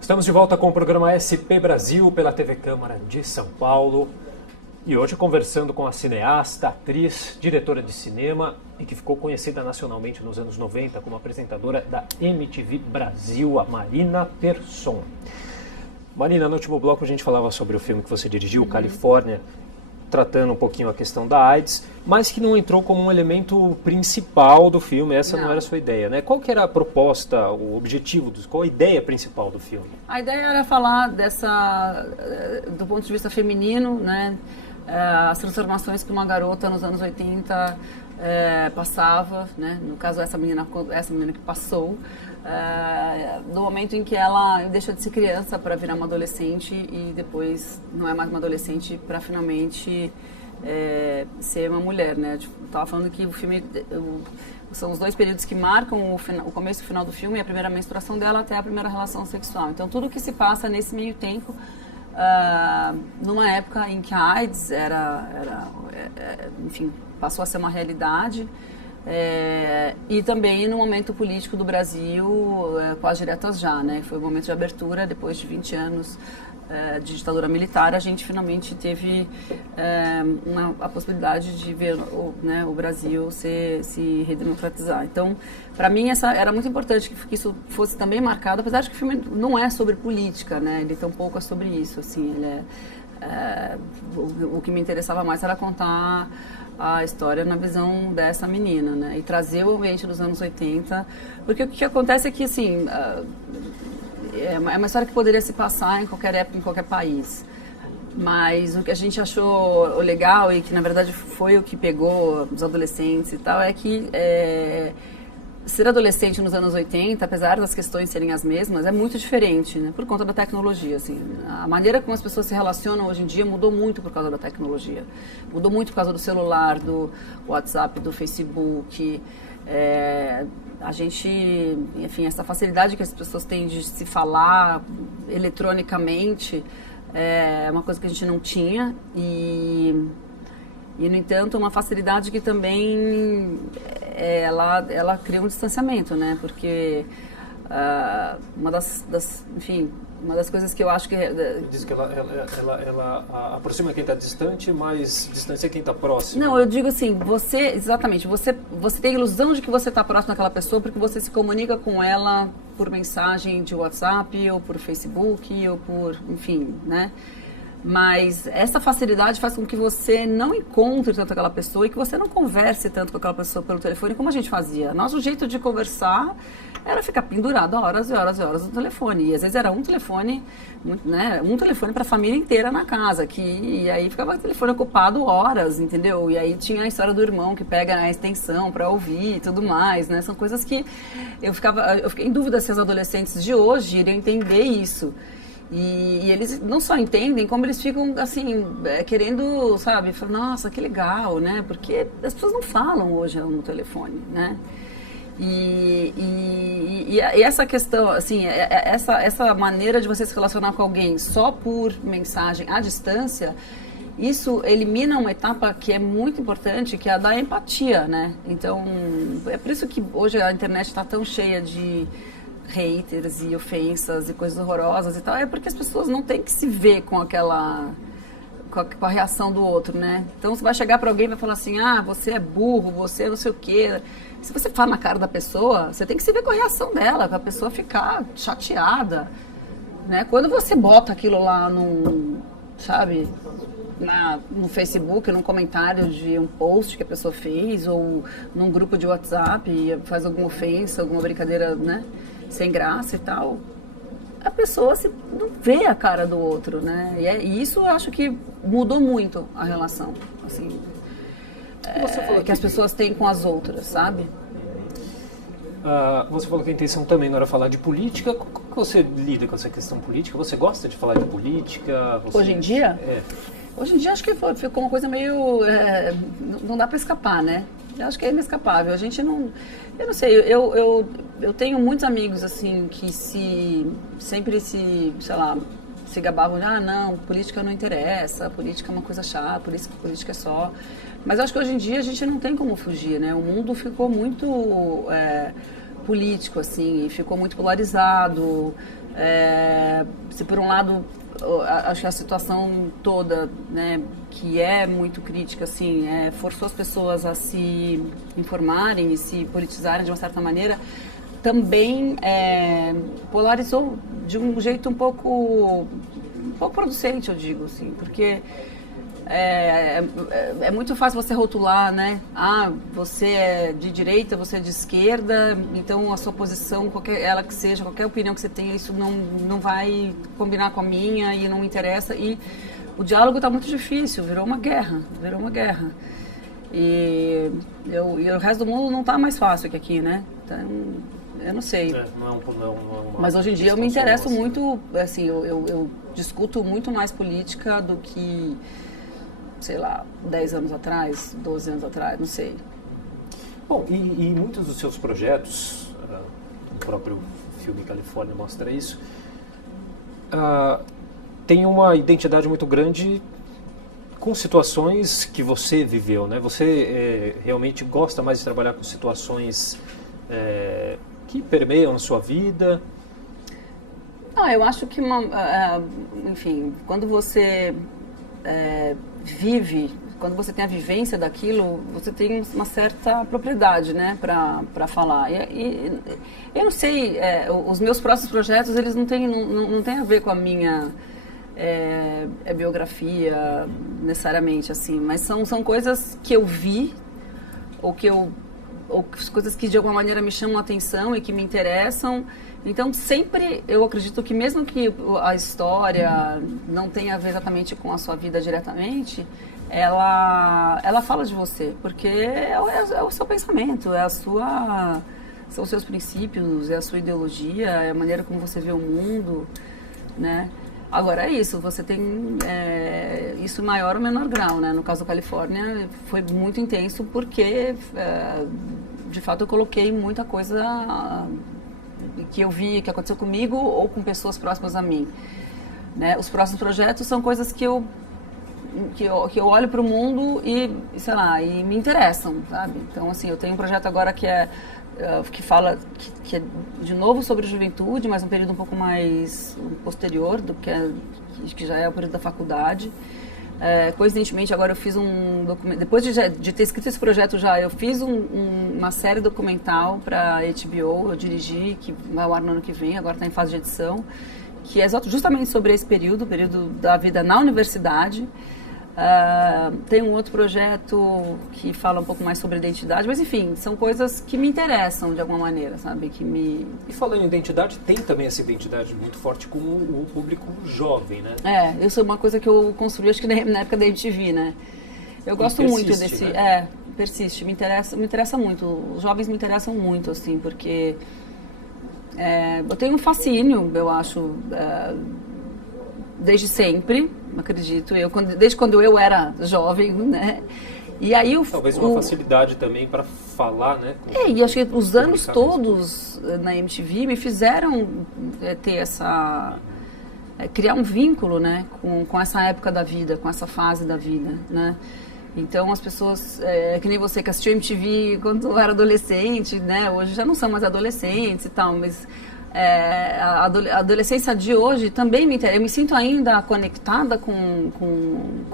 Estamos de volta com o programa SP Brasil pela TV Câmara de São Paulo. E hoje conversando com a cineasta, atriz, diretora de cinema e que ficou conhecida nacionalmente nos anos 90 como apresentadora da MTV Brasil, a Marina Persson. Marina, no último bloco a gente falava sobre o filme que você dirigiu, Califórnia, tratando um pouquinho a questão da AIDS, mas que não entrou como um elemento principal do filme, essa não era a sua ideia, né? Qual que era a proposta, o objetivo, qual a ideia principal do filme? A ideia era falar do ponto de vista feminino, né? As transformações que uma garota nos anos 80 passava, né? No caso essa menina que passou, do momento em que ela deixa de ser criança para virar uma adolescente e depois não é mais uma adolescente para finalmente ser uma mulher, né? Estava falando que o filme são os 2 períodos que marcam o começo e o final do filme, a primeira menstruação dela até a primeira relação sexual. Então tudo que se passa nesse meio tempo, numa época em que a AIDS enfim, passou a ser uma realidade, e também no momento político do Brasil, com as diretas já, né? Foi o momento de abertura, depois de 20 anos de ditadura militar, a gente finalmente teve a possibilidade de ver o Brasil se redemocratizar. Então, para mim, era muito importante que isso fosse também marcado, apesar de que o filme não é sobre política, né? Ele tampouco é sobre isso, assim, o que me interessava mais era contar a história na visão dessa menina, né? E trazer o ambiente dos anos 80, porque o que acontece é que, assim, é uma história que poderia se passar em qualquer época, em qualquer país. Mas o que a gente achou legal e que, na verdade, foi o que pegou os adolescentes e tal, é que ser adolescente nos anos 80, apesar das questões serem as mesmas, é muito diferente, né? Por conta da tecnologia, assim. A maneira como as pessoas se relacionam hoje em dia mudou muito por causa da tecnologia. Mudou muito por causa do celular, do WhatsApp, do Facebook. A gente, enfim, essa facilidade que as pessoas têm de se falar eletronicamente é uma coisa que a gente não tinha e no entanto, uma facilidade que também ela cria um distanciamento, né? Porque uma das coisas que eu acho que... Diz que ela aproxima quem está distante, mas distancia quem está próximo. Não, eu digo assim, você tem a ilusão de que você está próximo daquela pessoa porque você se comunica com ela por mensagem de WhatsApp, ou por Facebook, ou por, enfim, né? Mas essa facilidade faz com que você não encontre tanto aquela pessoa e que você não converse tanto com aquela pessoa pelo telefone como a gente fazia. Nosso jeito de conversar era ficar pendurado horas e horas e horas no telefone. E às vezes era um telefone, né, um telefone para a família inteira na casa. E aí ficava o telefone ocupado horas, entendeu? E aí tinha a história do irmão que pega a extensão para ouvir e tudo mais, né? São coisas que eu fiquei em dúvida se os adolescentes de hoje iriam entender isso. E eles não só entendem, como eles ficam, assim, querendo, sabe, falar, nossa, que legal, né? Porque as pessoas não falam hoje no telefone, né? E essa questão, assim, essa maneira de você se relacionar com alguém só por mensagem à distância, isso elimina uma etapa que é muito importante, que é a da empatia, né? Então, é por isso que hoje a internet está tão cheia de haters e ofensas e coisas horrorosas e tal, é porque as pessoas não têm que se ver com aquela, com a reação do outro, né? Então você vai chegar para alguém e vai falar assim, ah, você é burro, você não sei o quê. Se você fala na cara da pessoa, você tem que se ver com a reação dela, para a pessoa ficar chateada, né? Quando você bota aquilo lá no, sabe, no Facebook, num comentário de um post que a pessoa fez, ou num grupo de WhatsApp e faz alguma ofensa, alguma brincadeira, né, sem graça e tal, a pessoa não vê a cara do outro, né? E isso eu acho que mudou muito a relação, assim, que as pessoas têm com as outras, sabe? Você falou que a intenção também não era falar de política. Como que você lida com essa questão política? Você gosta de falar de política? Hoje em dia? Hoje em dia acho que ficou uma coisa meio... não dá para escapar, né? Eu acho que é inescapável. A gente não... Eu não sei, eu tenho muitos amigos, assim, que sempre sei lá, se gabavam de, não, política não interessa, política é uma coisa chata, política é só... Mas eu acho que hoje em dia a gente não tem como fugir, né? O mundo ficou muito político, assim, ficou muito polarizado. Se por um lado, acho que a situação toda, né, que é muito crítica, assim, forçou as pessoas a se informarem e se politizarem de uma certa maneira, também polarizou de um jeito um pouco producente, eu digo, assim, porque... É muito fácil você rotular, né? Você é de direita, você é de esquerda, então a sua posição, ela que seja, qualquer opinião que você tenha, isso não vai combinar com a minha e não me interessa. E o diálogo está muito difícil, virou uma guerra. E o resto do mundo não está mais fácil que aqui, né? Então, eu não sei. Mas hoje em dia eu me interesso muito, assim, eu discuto muito mais política do que... sei lá, 10 anos atrás, 12 anos atrás, não sei. Bom, e muitos dos seus projetos, o próprio filme Califórnia mostra isso, tem uma identidade muito grande com situações que você viveu, né? Você realmente gosta mais de trabalhar com situações que permeiam a sua vida? Eu acho que, enfim, quando você... quando você tem a vivência daquilo, você tem uma certa propriedade, né, para falar. E eu não sei, os meus próximos projetos, eles não têm a ver com a minha biografia, necessariamente, assim, mas são coisas que eu vi, ou coisas que de alguma maneira me chamam a atenção e que me interessam. Então, sempre eu acredito que mesmo que a história não tenha a ver exatamente com a sua vida diretamente, ela fala de você, porque é o seu pensamento, são os seus princípios, é a sua ideologia, é a maneira como você vê o mundo, né? Agora é isso, você tem isso maior ou menor grau, né? No caso da Califórnia foi muito intenso porque, de fato, eu coloquei muita coisa... que eu vi, que aconteceu comigo ou com pessoas próximas a mim, né? Os próximos projetos são coisas que eu olho para o mundo e, sei lá, e me interessam, sabe? Então, assim, eu tenho um projeto agora que fala, que é de novo sobre juventude, mas um período um pouco mais posterior do que já é o período da faculdade. Coincidentemente, agora eu fiz um documento, depois de ter escrito esse projeto eu fiz uma série documental para HBO, eu dirigi, que vai ao ar no ano que vem, agora está em fase de edição, que é justamente sobre esse período, o período da vida na universidade. Tem um outro projeto que fala um pouco mais sobre identidade, mas enfim, são coisas que me interessam de alguma maneira, sabe? E falando em identidade, tem também essa identidade muito forte com o público jovem, né? Isso é uma coisa que eu construí, acho que na época da MTV, né? Eu gosto muito desse... Né? Persiste, me interessa muito. Os jovens me interessam muito, assim, porque eu tenho um fascínio, eu acho, desde sempre, acredito, desde quando eu era jovem, né? E aí talvez uma facilidade também para falar, né? E acho que os anos todos na MTV me fizeram ter criar um vínculo, né? Com essa época da vida, com essa fase da vida, né? Então as pessoas, que nem você que assistiu MTV quando era adolescente, né? Hoje já não são mais adolescentes e tal, mas a adolescência de hoje também me interessa. Eu me sinto ainda conectada com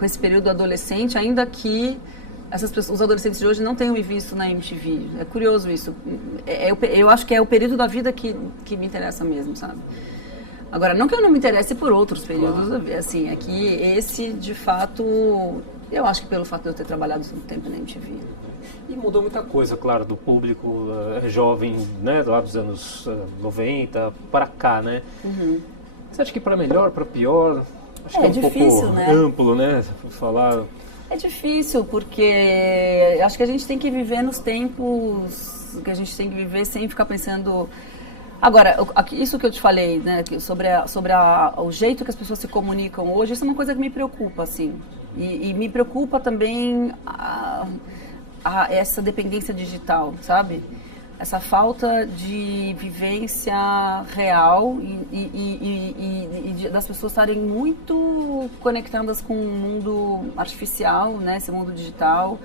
esse período adolescente, ainda que os adolescentes de hoje não tenham me visto na MTV. É curioso isso. Eu acho que é o período da vida que me interessa mesmo, sabe? Agora, não que eu não me interesse por outros períodos, claro. Assim, é que esse, de fato, eu acho que pelo fato de eu ter trabalhado tanto tempo na MTV. E mudou muita coisa, claro, do público jovem, né, lá dos anos 90 para cá, né? Uhum. Você acha que para melhor, para pior? Acho que é um difícil, pouco né? Amplo, né? Falar. É difícil, porque acho que a gente tem que viver nos tempos que a gente tem que viver sem ficar pensando... Agora, isso que eu te falei, né, sobre o jeito que as pessoas se comunicam hoje, isso é uma coisa que me preocupa, assim. E me preocupa também essa dependência digital, sabe? Essa falta de vivência real e das pessoas estarem muito conectadas com o mundo artificial, né, esse mundo digital.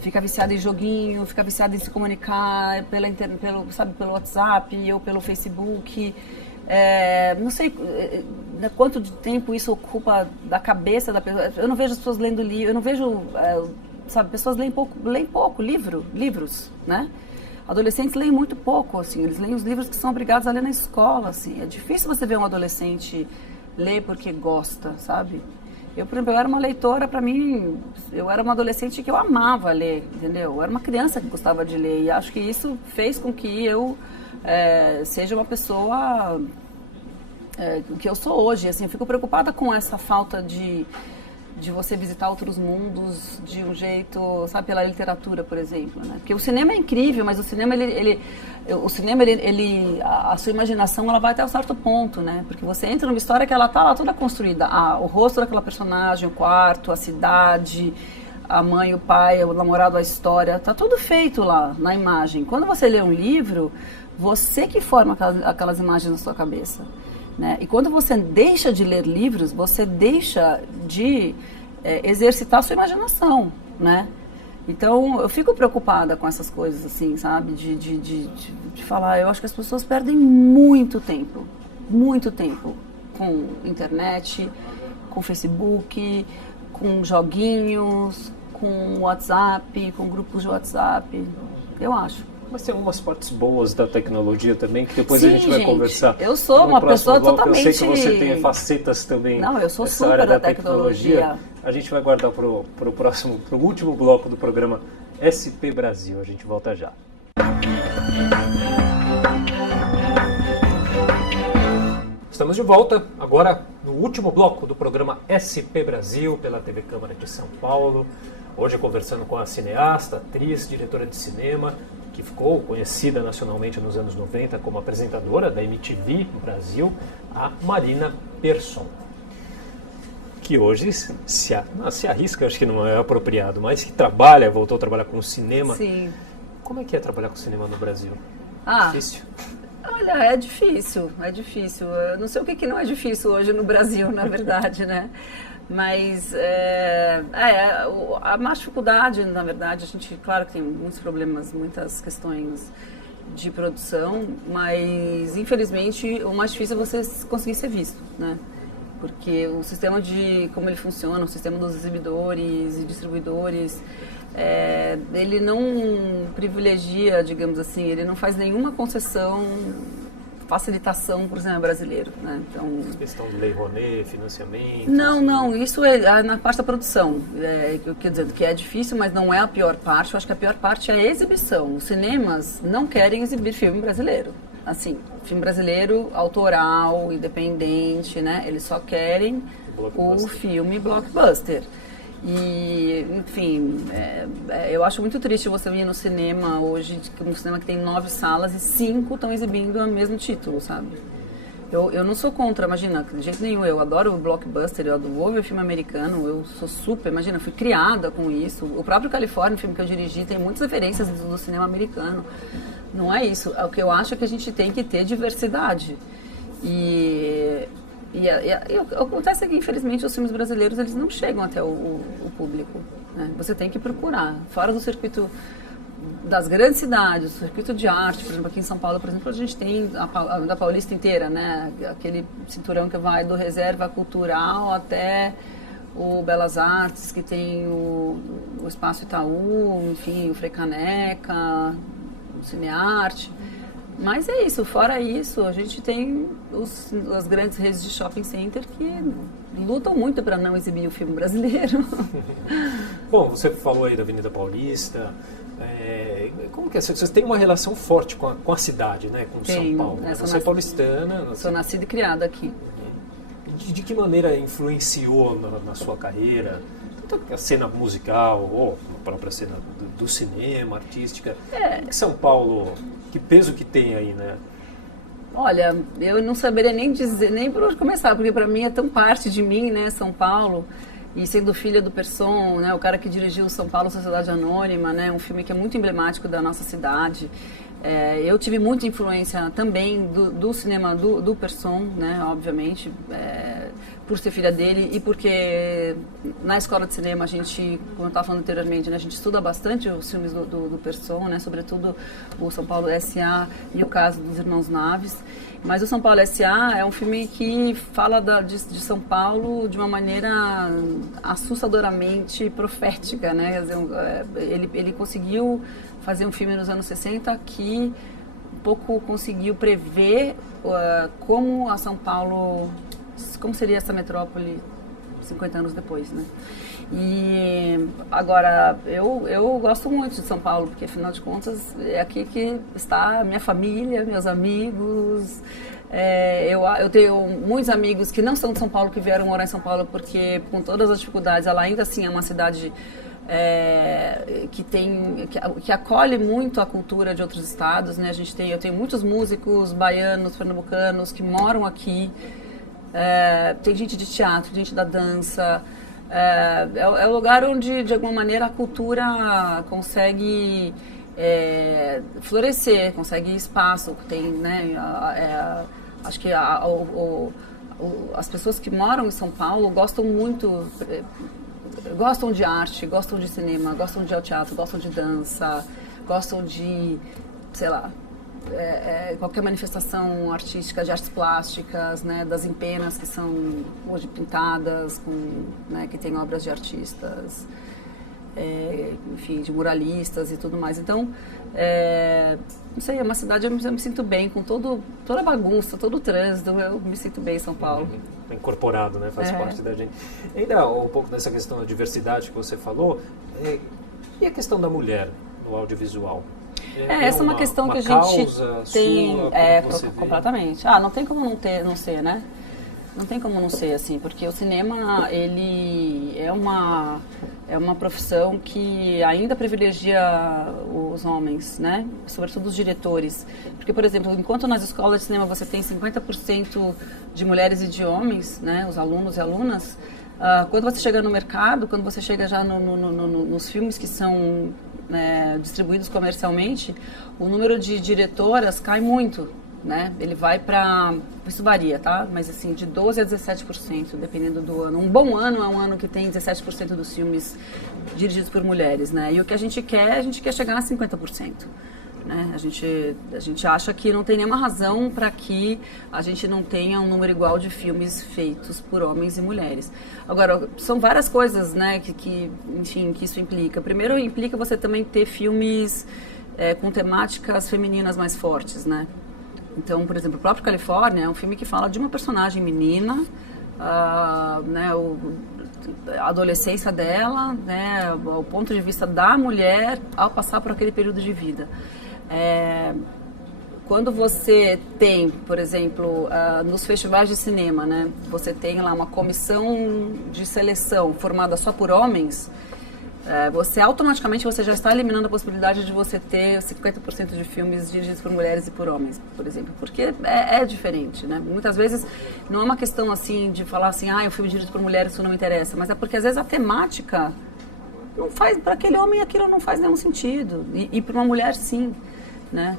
Fica viciada em joguinho, fica viciada em se comunicar pelo WhatsApp ou pelo Facebook. Não sei quanto de tempo isso ocupa da cabeça da pessoa. Eu não vejo as pessoas lendo livro, eu não vejo, pessoas leem pouco livros, né? Adolescentes leem muito pouco, assim, eles leem os livros que são obrigados a ler na escola, assim. É difícil você ver um adolescente ler porque gosta, sabe? Eu, por exemplo, eu era uma leitora, para mim, eu era uma adolescente que eu amava ler, entendeu? Eu era uma criança que gostava de ler e acho que isso fez com que eu seja uma pessoa que eu sou hoje. Assim, eu fico preocupada com essa falta de você visitar outros mundos de um jeito, sabe, pela literatura, por exemplo, né? Porque o cinema é incrível, mas o cinema, a sua imaginação, ela vai até um certo ponto, né? Porque você entra numa história que ela tá lá toda construída. O rosto daquela personagem, o quarto, a cidade, a mãe, o pai, o namorado, a história, tá tudo feito lá na imagem. Quando você lê um livro, você que forma aquelas imagens na sua cabeça. Né? E quando você deixa de ler livros, você deixa de exercitar a sua imaginação, né? Então, eu fico preocupada com essas coisas, assim, sabe? De falar, eu acho que as pessoas perdem muito tempo com internet, com Facebook, com joguinhos, com WhatsApp, com grupos de WhatsApp, eu acho. Mas tem algumas partes boas da tecnologia também, que depois Sim, a gente vai conversar. Eu sou uma pessoa bloco. totalmente... Eu sei que você tem facetas também. Não, eu sou nessa super área da tecnologia. A gente vai guardar para o último bloco do programa SP Brasil. A gente volta já. Estamos de volta, agora no último bloco do programa SP Brasil, pela TV Câmara de São Paulo. Hoje conversando com a cineasta, atriz, diretora de cinema, que ficou conhecida nacionalmente nos anos 90 como apresentadora da MTV no Brasil, a Marina Persson. Que hoje se arrisca, acho que não é apropriado, mas que voltou a trabalhar com o cinema. Sim. Como é que é trabalhar com cinema no Brasil? Difícil? Olha, é difícil. Eu não sei o que não é difícil hoje no Brasil, na verdade, né? Mas a mais dificuldade, na verdade, a gente, claro que tem muitos problemas, muitas questões de produção, mas infelizmente o mais difícil é você conseguir ser visto, né? Porque o sistema como ele funciona, o sistema dos exibidores e distribuidores, ele não privilegia, digamos assim, ele não faz nenhuma concessão facilitação para o cinema brasileiro, né? Então, questão de Lei Rouanet, financiamento... Não, isso é na parte da produção. Quer dizer, que é difícil, mas não é a pior parte. Eu acho que a pior parte é a exibição. Os cinemas não querem exibir filme brasileiro. Assim, filme brasileiro, autoral, independente, né? Eles só querem o filme blockbuster. E, enfim, eu acho muito triste você vir no cinema hoje, um cinema que tem 9 salas e 5 estão exibindo o mesmo título, sabe? Eu não sou contra, imagina, de jeito nenhum, eu adoro o blockbuster, eu vou ver filme americano, eu sou super, imagina, fui criada com isso. O próprio Califórnia, o filme que eu dirigi, tem muitas referências do cinema americano. Não é isso, o que eu acho é que a gente tem que ter diversidade. E acontece que, infelizmente, os filmes brasileiros eles não chegam até o público, né? Você tem que procurar. Fora do circuito das grandes cidades, o circuito de arte, por exemplo, aqui em São Paulo, por exemplo, a gente tem a da Paulista inteira, né? Aquele cinturão que vai do Reserva Cultural até o Belas Artes, que tem o Espaço Itaú, enfim, o Frei Caneca, o Cinearte. Mas é isso, fora isso, a gente tem as grandes redes de shopping center que lutam muito para não exibir o filme brasileiro. Bom, você falou aí da Avenida Paulista, como que é? Você tem uma relação forte com a cidade, né? Com São Paulo. Né? Você é paulistana. Sou nascida e criada aqui. De que maneira influenciou na sua carreira? Tanto a cena musical ou a própria cena do cinema, artística. São Paulo, que peso que tem aí, né? Olha, eu não saberia nem dizer, nem por onde começar, porque para mim é tão parte de mim, né, São Paulo. E sendo filha do Persson, né, o cara que dirigiu São Paulo Sociedade Anônima, né, um filme que é muito emblemático da nossa cidade. Eu tive muita influência também do cinema do Persson, né, obviamente, por ser filha dele e porque na escola de cinema a gente, como eu estava falando anteriormente, né, a gente estuda bastante os filmes do Persson, né, sobretudo o São Paulo S.A. e o caso dos Irmãos Naves. Mas o São Paulo S.A. é um filme que fala de São Paulo de uma maneira assustadoramente profética, né? Ele conseguiu fazer um filme nos anos 60 que um pouco conseguiu prever como a São Paulo, como seria essa metrópole 50 anos depois, né? E agora, eu gosto muito de São Paulo, porque afinal de contas é aqui que está a minha família, meus amigos. Eu tenho muitos amigos que não são de São Paulo, que vieram morar em São Paulo, porque com todas as dificuldades, ela ainda assim é uma cidade que acolhe muito a cultura de outros estados, né? Eu tenho muitos músicos baianos, pernambucanos que moram aqui. Tem gente de teatro, gente da dança. É o lugar onde, de alguma maneira, a cultura consegue florescer, consegue espaço. Tem, né, acho que as pessoas que moram em São Paulo gostam muito, gostam de arte, gostam de cinema, gostam de ir ao teatro, gostam de dança, gostam de, sei lá, qualquer manifestação artística de artes plásticas, né, das empenas que são hoje pintadas, né, que tem obras de artistas, enfim, de muralistas e tudo mais. Então, não sei, é uma cidade, eu me sinto bem com toda a bagunça, todo o trânsito, eu me sinto bem em São Paulo. Incorporado, né, faz parte da gente. Ainda um pouco dessa questão da diversidade que você falou, e a questão da mulher no audiovisual? Essa é uma questão que a gente tem completamente. Não tem como não ser, né? Não tem como não ser assim, porque o cinema ele é uma profissão que ainda privilegia os homens, né? Sobretudo os diretores. Porque, por exemplo, enquanto nas escolas de cinema você tem 50% de mulheres e de homens, né? Os alunos e alunas, quando você chega no mercado, quando você chega já nos filmes que são distribuídos comercialmente, o número de diretoras cai muito, né? Ele vai para, isso varia, tá? Mas assim, de 12% a 17%, dependendo do ano. Um bom ano é um ano que tem 17% dos filmes dirigidos por mulheres, né? E o que a gente quer chegar a 50%. Né? A gente acha que não tem nenhuma razão para que a gente não tenha um número igual de filmes feitos por homens e mulheres. Agora, são várias coisas, né, que isso implica. Primeiro, implica você também ter filmes com temáticas femininas mais fortes, né? Então, por exemplo, o próprio Califórnia é um filme que fala de uma personagem menina, né, a adolescência dela, né, o ponto de vista da mulher ao passar por aquele período de vida. Quando você tem, por exemplo, nos festivais de cinema, né, você tem lá uma comissão de seleção formada só por homens, você automaticamente já está eliminando a possibilidade de você ter 50% de filmes dirigidos por mulheres e por homens, por exemplo, porque é diferente, né? Muitas vezes não é uma questão assim de falar assim, o filme dirigido por mulheres isso não me interessa, mas é porque às vezes a temática não faz, para aquele homem aquilo não faz nenhum sentido, e para uma mulher sim, né?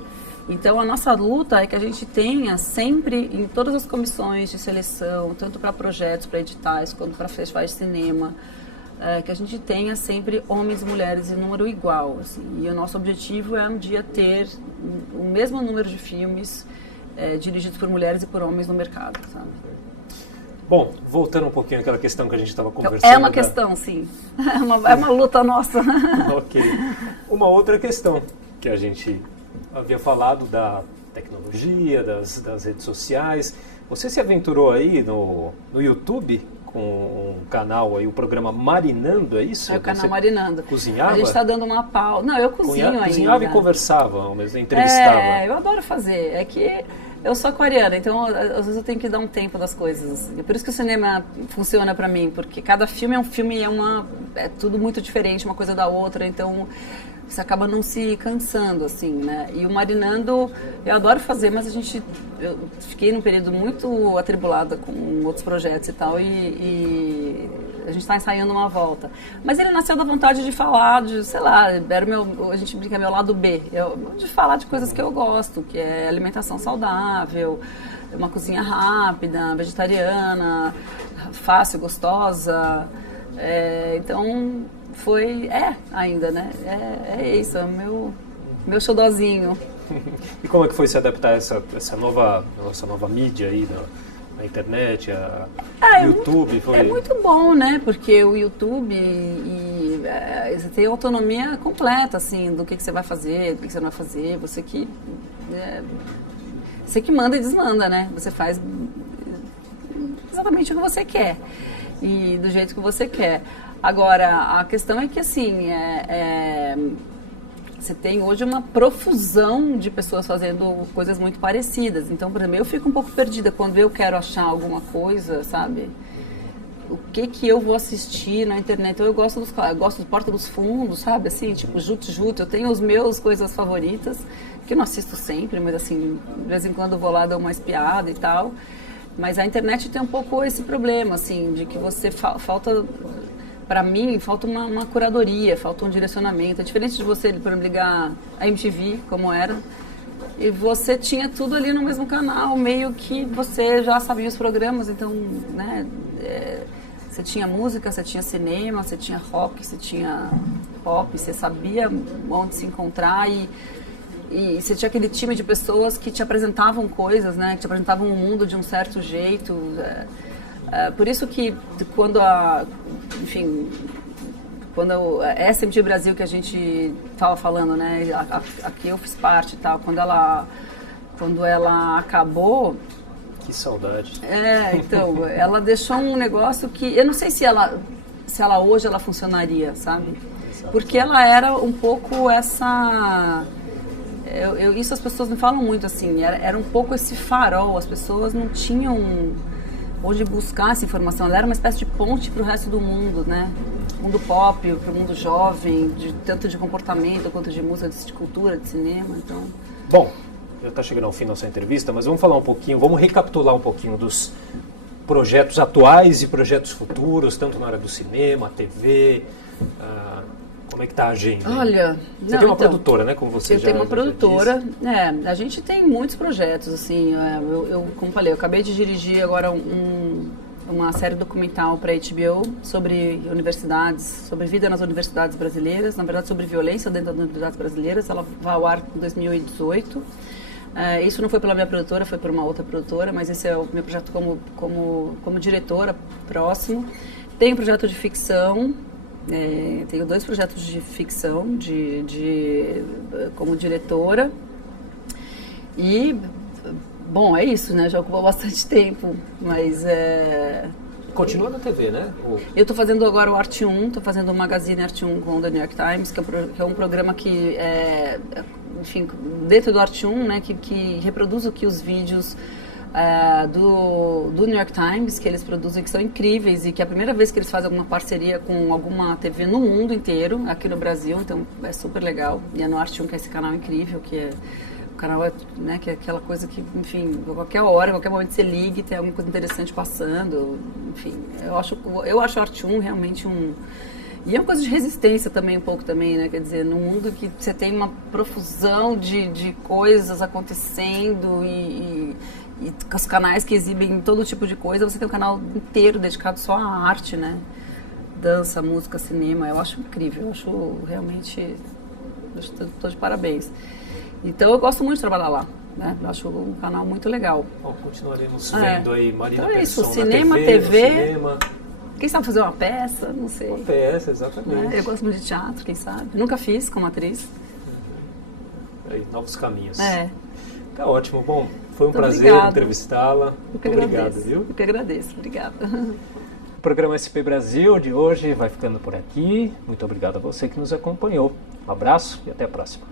Então, a nossa luta é que a gente tenha sempre, em todas as comissões de seleção, tanto para projetos, para editais, quanto para festivais de cinema, que a gente tenha sempre homens e mulheres em número igual. Assim. E o nosso objetivo é um dia ter o mesmo número de filmes dirigidos por mulheres e por homens no mercado, sabe? Bom, voltando um pouquinho àquela questão que a gente estava conversando. É uma questão, sim. É uma luta nossa. Ok. Uma outra questão que a gente havia falado da tecnologia, das redes sociais. Você se aventurou aí no YouTube com um canal aí, o programa Marinando, é isso? É o canal Marinando. Cozinhava? A gente está dando uma pausa. Não, eu cozinho ainda. Cozinhava e conversava, ao mesmo entrevistava. Eu adoro fazer. É que eu sou aquariana, então às vezes eu tenho que dar um tempo das coisas. É por isso que o cinema funciona para mim, porque cada filme é um filme, é tudo muito diferente uma coisa da outra, então você acaba não se cansando, assim, né? E o Marinando, eu adoro fazer, mas eu fiquei num período muito atribulada com outros projetos e tal, e a gente está ensaiando uma volta. Mas ele nasceu da vontade de falar, sei lá, a gente brinca, meu lado B, de falar de coisas que eu gosto, que é alimentação saudável, uma cozinha rápida, vegetariana, fácil, gostosa, então ainda, né? É isso, é o meu xodózinho. E como é que foi se adaptar a essa nova mídia aí na internet, YouTube? É muito bom, né? Porque o YouTube você tem autonomia completa, assim, do que você vai fazer, do que você não vai fazer. Você que manda e desmanda, né? Você faz exatamente o que você quer e do jeito que você quer. Agora, a questão é que, assim, você tem hoje uma profusão de pessoas fazendo coisas muito parecidas. Então, por exemplo, eu fico um pouco perdida quando eu quero achar alguma coisa, sabe? O que eu vou assistir na internet? Então, eu gosto do Porta dos Fundos, sabe? Assim, tipo, Jut. Eu tenho os meus coisas favoritas, que eu não assisto sempre, mas, assim, de vez em quando eu vou lá dar uma espiada e tal. Mas a internet tem um pouco esse problema, assim, de que você falta... Para mim, falta uma curadoria, falta um direcionamento. É diferente de você, por exemplo, ligar a MTV, como era, e você tinha tudo ali no mesmo canal, meio que você já sabia os programas, então, né, você tinha música, você tinha cinema, você tinha rock, você tinha pop, você sabia onde se encontrar e você tinha aquele time de pessoas que te apresentavam coisas, né, que te apresentavam o mundo de um certo jeito. Por isso que quando essa MTV Brasil que a gente estava falando, né, aqui eu fiz parte e tal, quando ela acabou... Que saudade. Então, ela deixou um negócio que, eu não sei se ela hoje ela funcionaria, sabe? Exato. Porque ela era um pouco essa... isso as pessoas não falam muito assim, era um pouco esse farol, as pessoas não tinham... onde buscar essa informação. Ela era uma espécie de ponte para o resto do mundo, né? Mundo pop, para o mundo jovem, tanto de comportamento quanto de música, de cultura, de cinema. Então... Bom, já está chegando ao fim da nossa entrevista, mas vamos falar um pouquinho, vamos recapitular um pouquinho dos projetos atuais e projetos futuros, tanto na área do cinema, TV. Como é que está a agenda? Olha, você tem uma produtora, né? Como você eu tenho uma produtora. A gente tem muitos projetos, assim. Como falei, eu acabei de dirigir agora uma série documental para a HBO sobre universidades, sobre vida nas universidades brasileiras, na verdade sobre violência dentro das universidades brasileiras. Ela vai ao ar em 2018. Isso não foi pela minha produtora, foi por uma outra produtora, mas esse é o meu projeto como diretora próximo. Tem um projeto de ficção. Tenho 2 projetos de ficção como diretora e Bom, é isso, né? Já ocupou bastante tempo, mas Continua na TV, né? Eu estou fazendo agora o Arte 1, estou fazendo o Magazine Arte 1 com o The New York Times, que é um programa que, enfim, dentro do Arte 1, né, que reproduz o que os vídeos do New York Times, que eles produzem, que são incríveis, e que é a primeira vez que eles fazem alguma parceria com alguma TV no mundo inteiro, aqui no Brasil, então é super legal. E é no Arte 1, que é esse canal incrível, que é o canal, né, que é aquela coisa que, enfim, qualquer hora, qualquer momento você liga e tem alguma coisa interessante passando, enfim, eu acho o Arte 1 realmente E é uma coisa de resistência também, um pouco também, né? Quer dizer, num mundo que você tem uma profusão de coisas acontecendo e os canais que exibem todo tipo de coisa, você tem um canal inteiro dedicado só à arte, né? Dança, música, cinema, eu acho incrível, eu acho realmente, estou de parabéns. Então eu gosto muito de trabalhar lá, né? Eu acho um canal muito legal. Bom, continuaremos vendo aí Marina então é isso, Persson cinema, na TV, cinema. Quem sabe fazer uma peça, não sei. Uma peça, exatamente. Eu gosto muito de teatro, quem sabe. Nunca fiz como atriz. Aí, novos caminhos. Tá ótimo. Bom, foi um prazer entrevistá-la. Muito obrigado, viu? Eu que agradeço. Obrigada. O programa SP Brasil de hoje vai ficando por aqui. Muito obrigado a você que nos acompanhou. Um abraço e até a próxima.